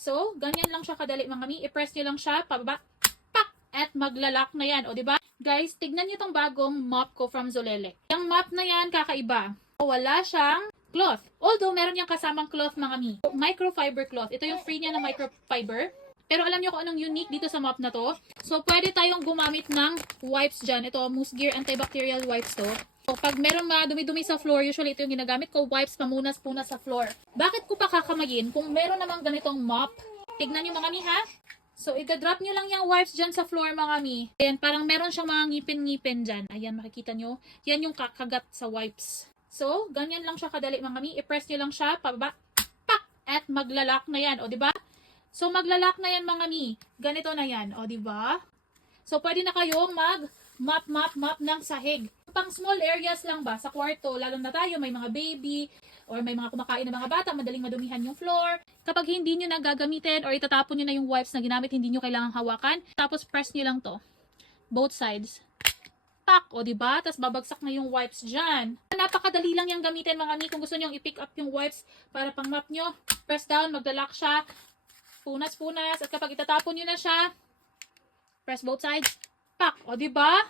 So, ganyan lang siya kadali mga mi. I-press nyo lang siya, pababa, pak, at maglalak na yan. O, diba? Guys, tignan nyo tong bagong mop ko from Zolele. Yung mop na yan, kakaiba. Wala siyang cloth. Although, meron niyang kasamang cloth mga mi. Microfiber cloth. Ito yung free niya na microfiber. Pero alam niyo kung anong unique dito sa mop na to? So, pwede tayong gumamit ng wipes dyan. Ito, Mousse Gear antibacterial wipes to. So, pag meron madumi-dumi sa floor, usually ito yung ginagamit ko, wipes pamunas-punas sa floor. Bakit ko pa kakamayin kung meron namang ganitong mop? Tignan nyo mga mi ha. So, ita-drop nyo lang yung wipes dyan sa floor mga mi. Ayan, parang meron siyang mga ngipin-ngipin dyan. Ayan, makikita nyo. Yan yung kakagat sa wipes. So, ganyan lang siya kadali mga mi. I-press nyo lang siya, pababa, pak, at maglalak na yan. O, diba? So, maglalak na yan mga mi. Ganito na yan. O, diba? So, pwede na kayong mag-mop ng sahig. Pang small areas lang ba sa kwarto, lalo na tayo, may mga baby, or may mga kumakain na mga bata, madaling madumihan yung floor. Kapag hindi nyo na gagamitin, or itatapon nyo na yung wipes na ginamit, hindi nyo kailangang hawakan. Tapos, press nyo lang to. Both sides. Pak, o diba? Tapos, babagsak na yung wipes dyan. Napakadali lang yung gamitin mga mi. Kung gusto nyo i-pick up yung wipes para pang mop nyo, press down, maglalak siya. Punas-punas. At kapag itatapon nyo na siya, press both sides. Pak, o diba?